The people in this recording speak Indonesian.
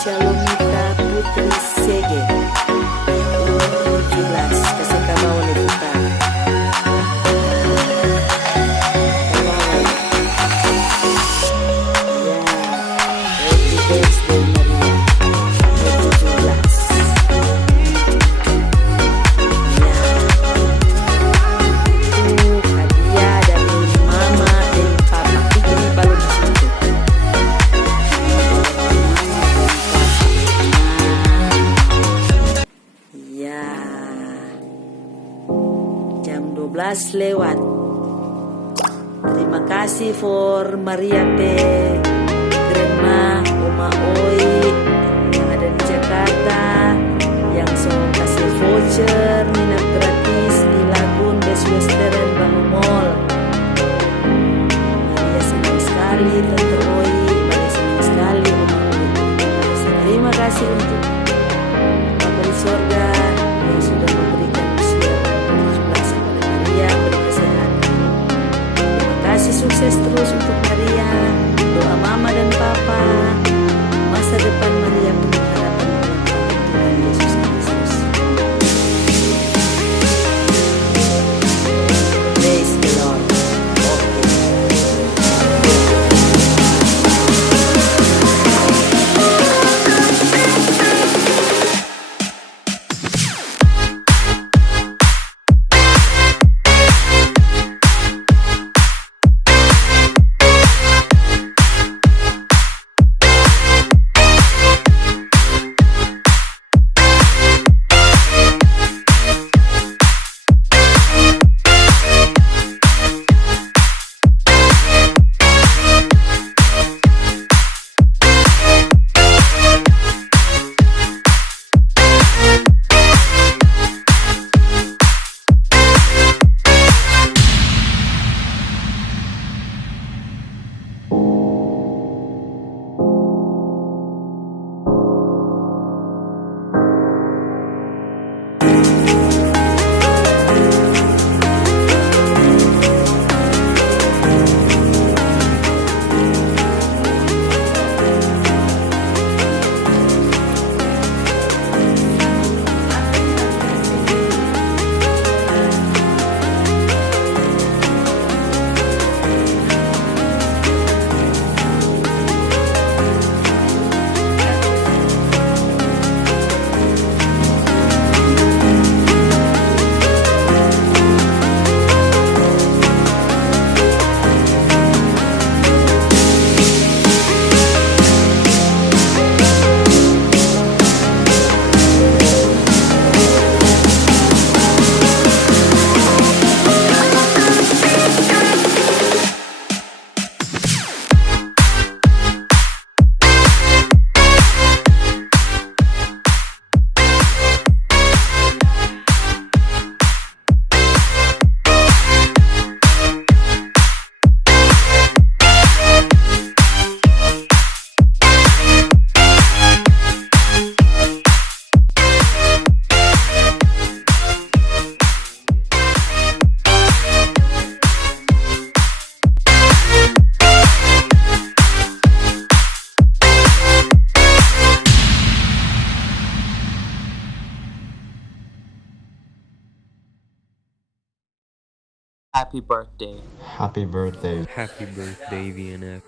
Shalomita Putri Sege umur 17. Kasih kabar oleh kita. Jam 12 lewat. Terima kasih for Maria P, Grandma, Oma Oi yang ada di Jakarta, yang so kasih voucher minat gratis di Lagoon Wetern Bahu Mall. Maria senang sekali Tante Oi, Maria senang sekali Oma Oi. Terima kasih untuk Bapa di Sorga yang sudah memberikan usia 17 kepada Maria, beri kesehatan. Terima kasih, sukses terus untuk Maria. Doa Mama dan Papa, masa depan Maria penuh harapan dalam Tuhan Yesus Kristus. Praise the Lord. Happy birthday. Happy birthday. Happy birthday, Menginap.